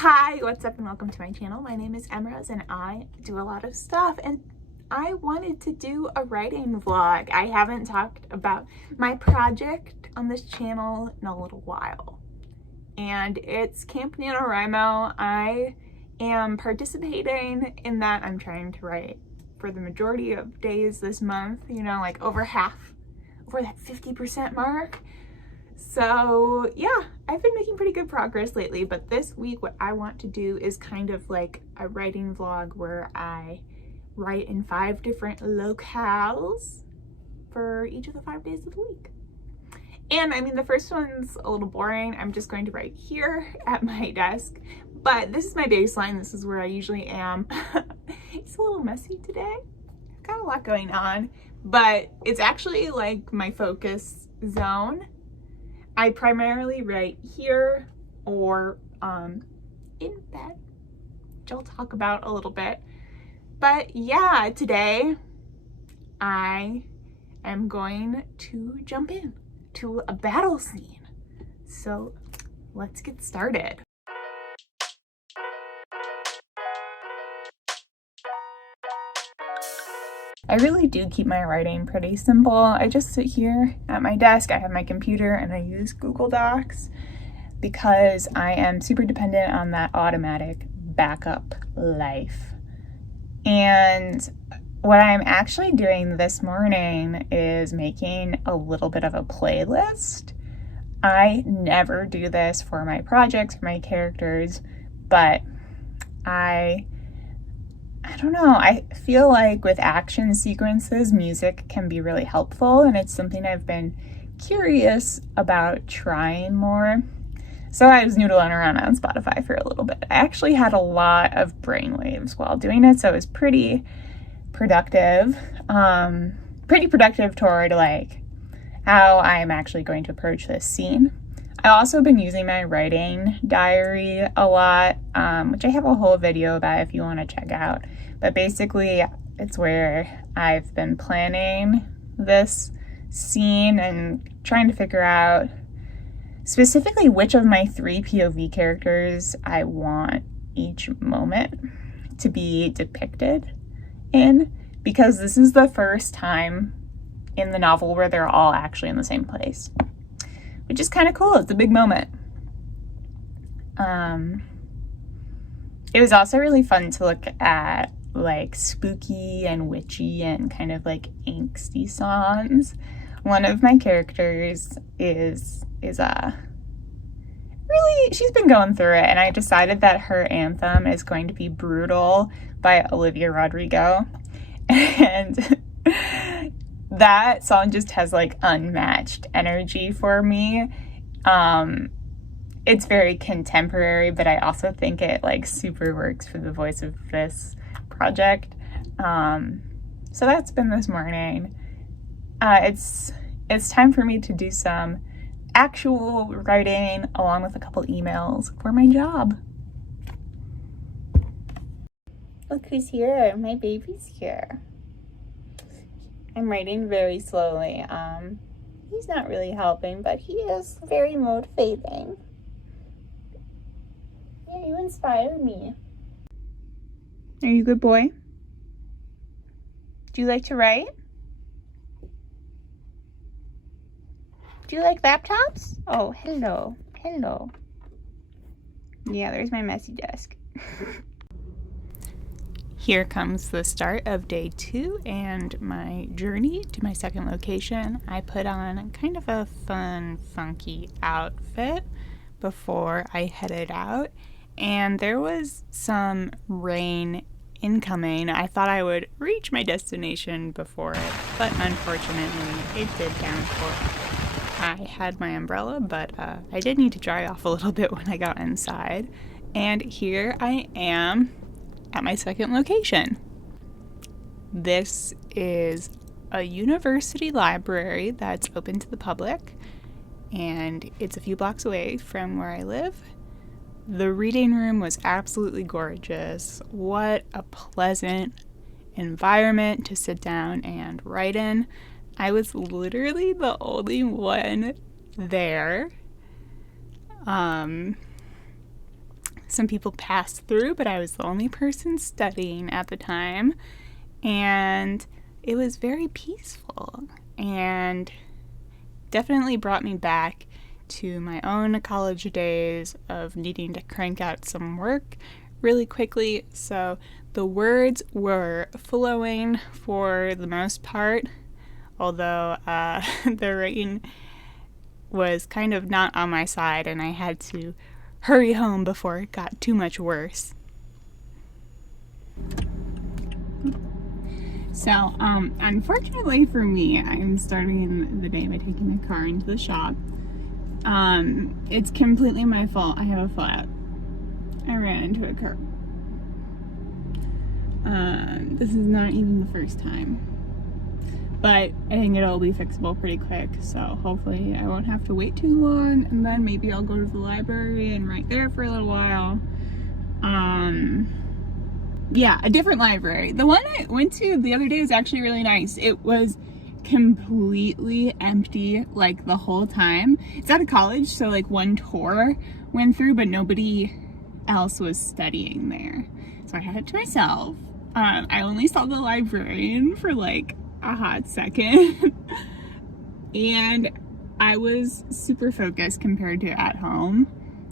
Hi, what's up and welcome to my channel. My name is Emrose and I do a lot of stuff, and I wanted to do a writing vlog. I haven't talked about my project on this channel in a little while, and it's Camp NaNoWriMo. I am participating in that. I'm trying to write for the majority of days this month, you know, like over that 50% mark. So yeah, I've been making pretty good progress lately, but this week what I want to do is kind of like a writing vlog where I write in 5 different locales for each of the 5 days of the week. And I mean, the first one's a little boring. I'm just going to write here at my desk, but this is my baseline. This is where I usually am. It's a little messy today. I've got a lot going on, but it's actually like my focus zone. I primarily write here or in bed, which I'll talk about a little bit. But yeah, today I am going to jump in to a battle scene. So let's get started. I really do keep my writing pretty simple. I just sit here at my desk, I have my computer, and I use Google Docs because I am super dependent on that automatic backup life. And what I'm actually doing this morning is making a little bit of a playlist. I never do this for my projects, for my characters, but I don't know, I feel like with action sequences, music can be really helpful, and it's something I've been curious about trying more. So I was noodling around on Spotify for a little bit. I actually had a lot of brainwaves while doing it, so it was pretty productive. Pretty productive toward like how I'm actually going to approach this scene. I've also been using my writing diary a lot, which I have a whole video about if you want to check out. But basically, it's where I've been planning this scene and trying to figure out specifically which of my 3 POV characters I want each moment to be depicted in, because this is the first time in the novel where they're all actually in the same place, which is kind of cool. It's a big moment. It was also really fun to look at like spooky and witchy and kind of like angsty songs. One of my characters is really, she's been going through it, and I decided that her anthem is going to be Brutal by Olivia Rodrigo. And that song just has like unmatched energy for me. It's very contemporary, but I also think it like super works for the voice of this project. So that's been this morning. It's time for me to do some actual writing along with a couple emails for my job. Look who's here, my baby's here. I'm writing very slowly. He's not really helping, but he is very motivating. Yeah, you inspire me. Are you a good boy? Do you like to write? Do you like laptops? Oh, hello. Hello. Yeah, there's my messy desk. Here comes the start of day 2 and my journey to my second location. I put on kind of a fun, funky outfit before I headed out, and there was some rain incoming. I thought I would reach my destination before it, but unfortunately it did downpour. I had my umbrella, but I did need to dry off a little bit when I got inside, and here I am at my second location. This is a university library that's open to the public, and it's a few blocks away from where I live. The reading room was absolutely gorgeous. What a pleasant environment to sit down and write in. I was literally the only one there. some people passed through, but I was the only person studying at the time. And it was very peaceful and definitely brought me back to my own college days of needing to crank out some work really quickly. So the words were flowing for the most part, although the writing was kind of not on my side and I had to hurry home before it got too much worse. So, unfortunately for me, I'm starting the day by taking the car into the shop. It's completely my fault. I have a flat. I ran into a curb. This is not even the first time. But I think it'll be fixable pretty quick, so hopefully I won't have to wait too long, and then maybe I'll go to the library and write there for a little while. Yeah, a different library. The one I went to the other day was actually really nice. It was completely empty like the whole time. It's out of college, so like one tour went through, but nobody else was studying there. So I had it to myself. I only saw the librarian for like a hot second. And I was super focused compared to at home.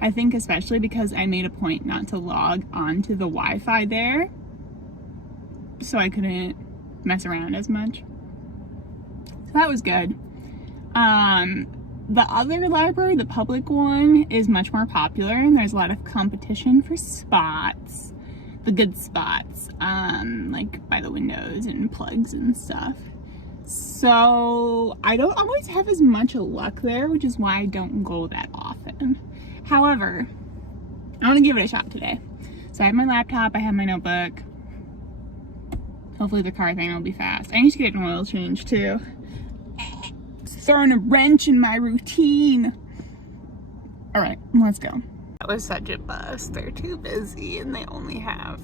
I think especially because I made a point not to log onto the Wi-Fi there, so I couldn't mess around as much. So that was good. The other library, the public one, is much more popular and there's a lot of competition for spots. The good spots, like by the windows and plugs and stuff. So I don't always have as much luck there, which is why I don't go that often. However, I want to give it a shot today. So I have my laptop, I have my notebook. Hopefully the car thing will be fast. I need to get an oil change too. It's throwing a wrench in my routine. All right, let's go. That was such a bust. They're too busy and they only have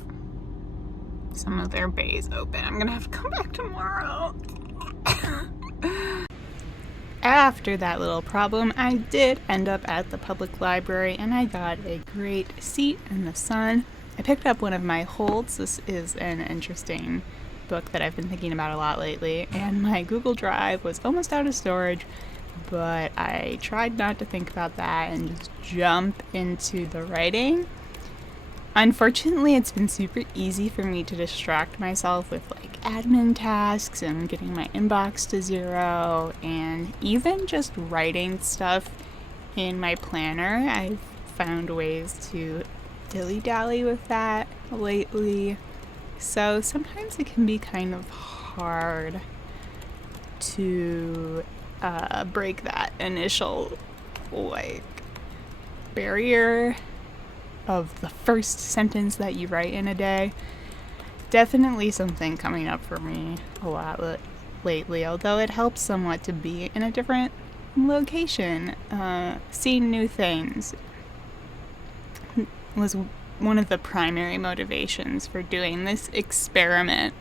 some of their bays open. I'm gonna have to come back tomorrow. After that little problem, I did end up at the public library and I got a great seat in the sun. I picked up one of my holds. This is an interesting book that I've been thinking about a lot lately, and my Google Drive was almost out of storage, but I tried not to think about that and just jump into the writing. Unfortunately, it's been super easy for me to distract myself with like admin tasks and getting my inbox to 0, and even just writing stuff in my planner. I've found ways to dilly-dally with that lately. So sometimes it can be kind of hard to break that initial like barrier of the first sentence that you write in a day. Definitely something coming up for me a lot lately, although it helps somewhat to be in a different location. Seeing new things was one of the primary motivations for doing this experiment.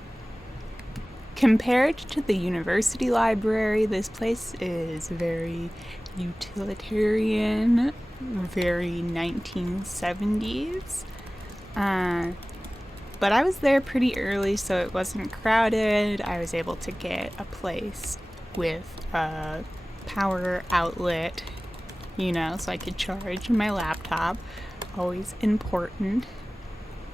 Compared to the university library, this place is very utilitarian, very 1970s. But I was there pretty early, so it wasn't crowded. I was able to get a place with a power outlet, so I could charge my laptop. Always important.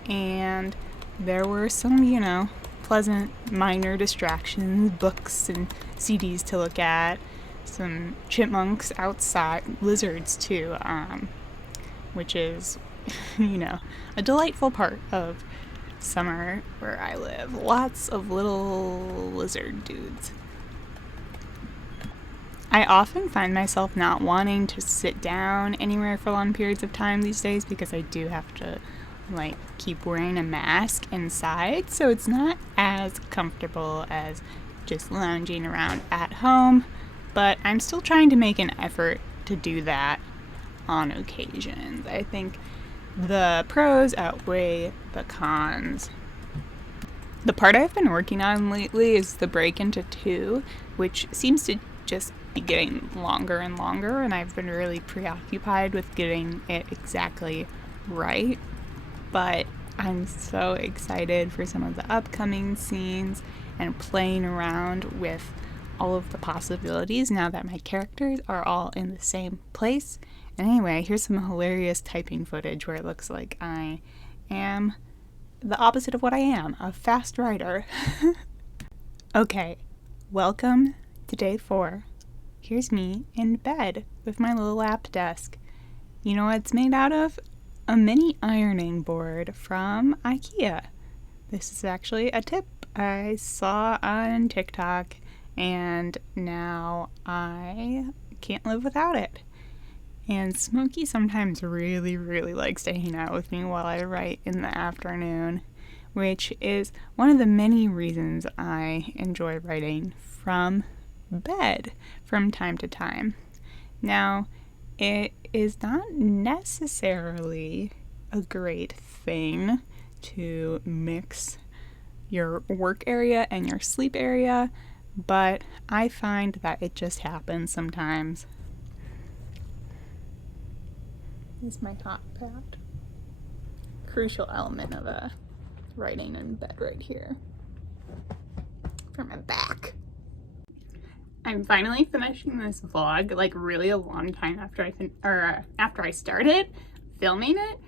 And there were some, pleasant minor distractions, books and CDs to look at, some chipmunks outside, lizards too, which is, a delightful part of summer where I live. Lots of little lizard dudes. I often find myself not wanting to sit down anywhere for long periods of time these days because I do have to keep wearing a mask inside, so it's not as comfortable as just lounging around at home, but I'm still trying to make an effort to do that on occasions. I think the pros outweigh the cons. The part I've been working on lately is the break into 2, which seems to just be getting longer and longer, and I've been really preoccupied with getting it exactly right. but I'm so excited for some of the upcoming scenes and playing around with all of the possibilities now that my characters are all in the same place. And anyway, here's some hilarious typing footage where it looks like I am the opposite of what I am, a fast writer. Okay, welcome to day 4. Here's me in bed with my little lap desk. You know what it's made out of? A mini ironing board from IKEA. This is actually a tip I saw on TikTok, and now I can't live without it. And Smokey sometimes really likes to hang out with me while I write in the afternoon, which is one of the many reasons I enjoy writing from bed from time to time. Now, it is not necessarily a great thing to mix your work area and your sleep area, but I find that it just happens sometimes. This is my hot pad. Crucial element of writing in bed right here. For my back. I'm finally finishing this vlog, like really a long time after I started filming it,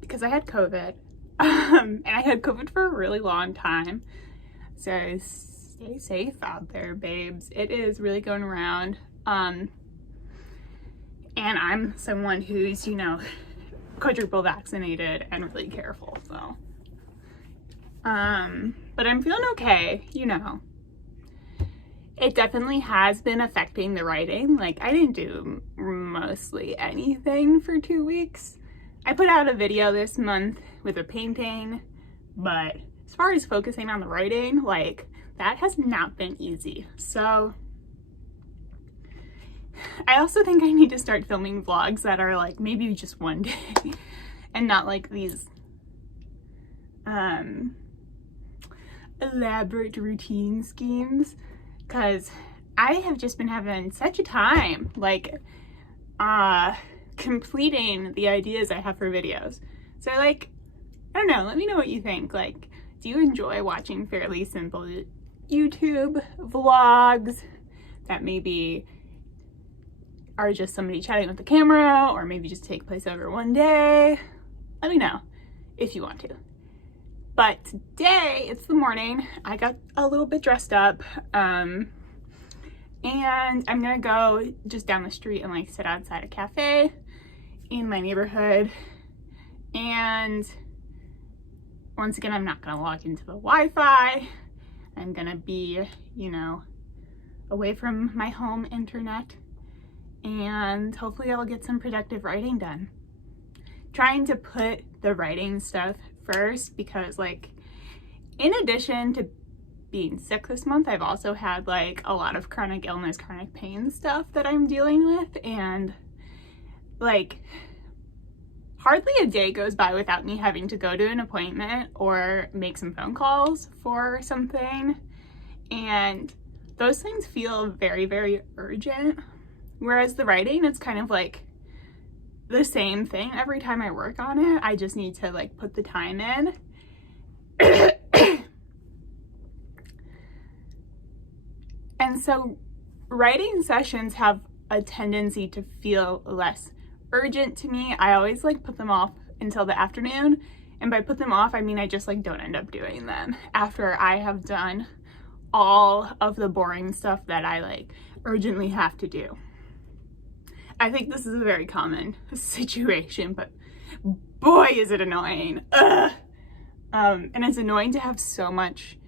because I had COVID, and I had COVID for a really long time. So stay safe out there, babes. It is really going around. And I'm someone who's, quadruple vaccinated and really careful, so. But I'm feeling okay, It definitely has been affecting the writing. Like, I didn't do mostly anything for 2 weeks. I put out a video this month with a painting, but as far as focusing on the writing, like, that has not been easy. So I also think I need to start filming vlogs that are like maybe just one day and not like these elaborate routine schemes, because I have just been having such a time like completing the ideas I have for videos. So like, I don't know, let me know what you think. Like, do you enjoy watching fairly simple YouTube vlogs that maybe are just somebody chatting with the camera, or maybe just take place over one day? Let me know if you want to. But today, it's the morning. I got a little bit dressed up, and I'm gonna go just down the street and like sit outside a cafe in my neighborhood. And once again, I'm not gonna log into the Wi-Fi. I'm gonna be, away from my home internet, and hopefully I'll get some productive writing done. Trying to put the writing stuff first, because like, in addition to being sick this month, I've also had like a lot of chronic illness, chronic pain stuff that I'm dealing with, and like hardly a day goes by without me having to go to an appointment or make some phone calls for something. And those things feel very urgent. Whereas the writing, it's kind of like the same thing every time I work on it. I just need to like put the time in. And so writing sessions have a tendency to feel less urgent to me. I always like put them off until the afternoon. And by put them off, I mean I just like don't end up doing them after I have done all of the boring stuff that I like urgently have to do. I think this is a very common situation, but boy, is it annoying. Ugh. And it's annoying to have so much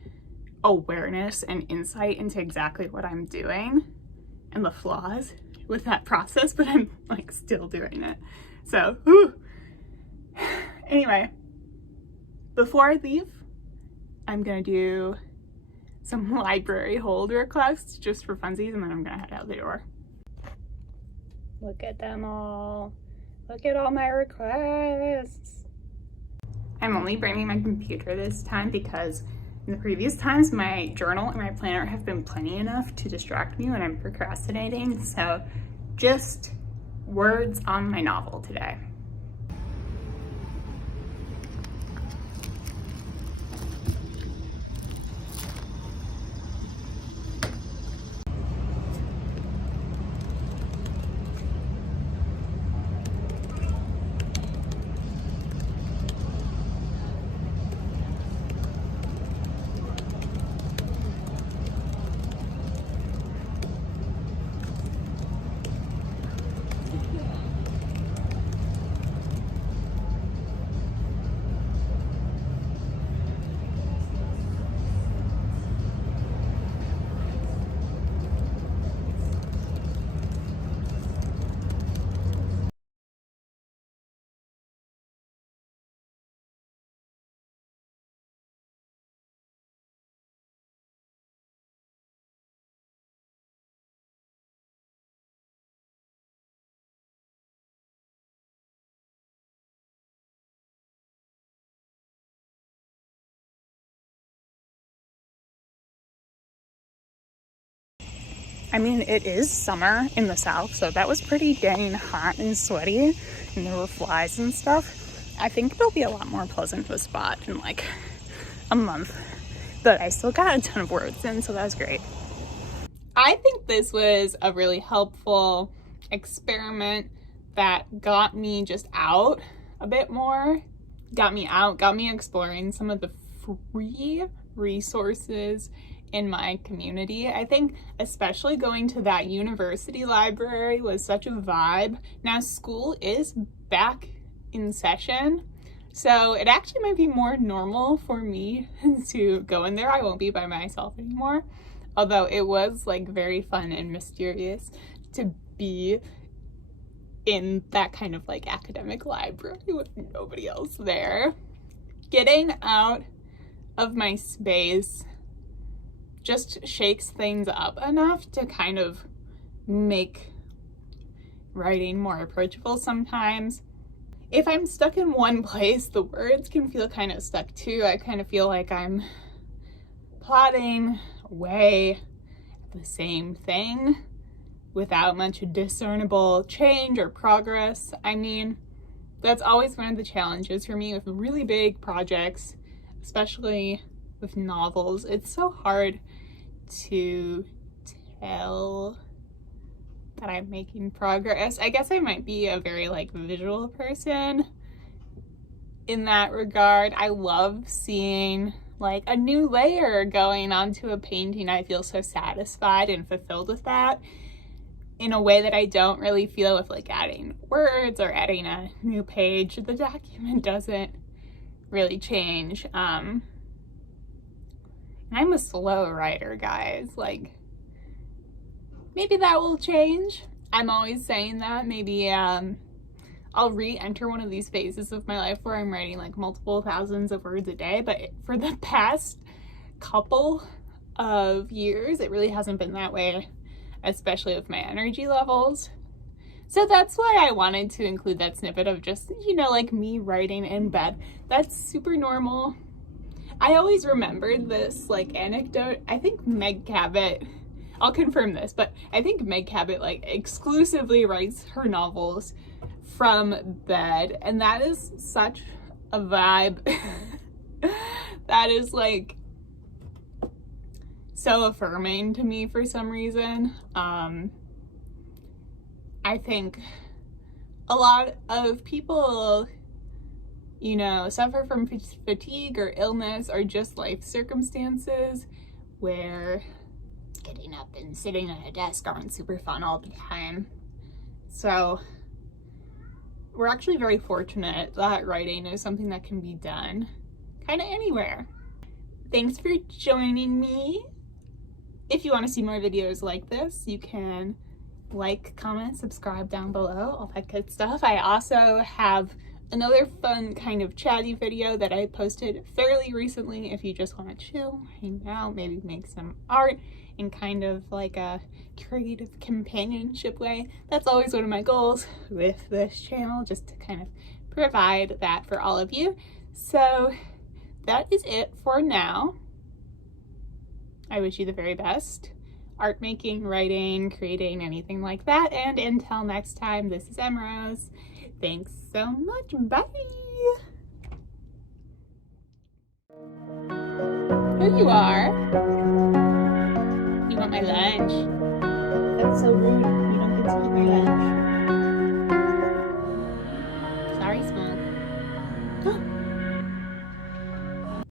awareness and insight into exactly what I'm doing and the flaws with that process, but I'm like still doing it. So, whew. Anyway, before I leave, I'm gonna do some library hold requests just for funsies, and then I'm gonna head out the door. Look at them all. Look at all my requests. I'm only bringing my computer this time because in the previous times, my journal and my planner have been plenty enough to distract me when I'm procrastinating. So just words on my novel today. I mean, it is summer in the South, so that was pretty dang hot and sweaty, and there were flies and stuff. I think it'll be a lot more pleasant of a spot in like a month, but I still got a ton of words in, so that was great. I think this was a really helpful experiment that got me just out a bit more, got me exploring some of the free resources in my community. I think especially going to that university library was such a vibe. Now school is back in session, so it actually might be more normal for me to go in there. I won't be by myself anymore, although it was like very fun and mysterious to be in that kind of like academic library with nobody else there. Getting out of my space just shakes things up enough to kind of make writing more approachable sometimes. If I'm stuck in one place, the words can feel kind of stuck too. I kind of feel like I'm plodding away at the same thing without much discernible change or progress. I mean, that's always one of the challenges for me with really big projects, especially with novels. It's so hard to tell that I'm making progress. I guess I might be a very like visual person in that regard. I love seeing like a new layer going onto a painting. I feel so satisfied and fulfilled with that in a way that I don't really feel with like adding words or adding a new page. The document doesn't really change. I'm a slow writer, guys. Like, maybe that will change. I'm always saying that. Maybe I'll re-enter one of these phases of my life where I'm writing like multiple thousands of words a day, but for the past couple of years, it really hasn't been that way, especially with my energy levels. So that's why I wanted to include that snippet of just, you know, like me writing in bed. That's super normal. I always remembered this like anecdote. I think Meg Cabot, I'll confirm this, but I think Meg Cabot like exclusively writes her novels from bed, and that is such a vibe. That is like so affirming to me for some reason. I think a lot of people, you know, suffer from fatigue or illness or just life circumstances where getting up and sitting at a desk aren't super fun all the time. So we're actually very fortunate that writing is something that can be done kind of anywhere. Thanks for joining me. If you want to see more videos like this, you can like, comment, subscribe down below, all that good stuff. I also have another fun kind of chatty video that I posted fairly recently if you just want to chill, hang out, maybe make some art in kind of like a creative companionship way. That's always one of my goals with this channel, just to kind of provide that for all of you. So that is it for now. I wish you the very best. Art making, writing, creating, anything like that. And until next time, this is Rose. Thanks so much. Bye. Here you are. You want my lunch? That's so rude. You don't get to eat my lunch. Sorry, Smoke.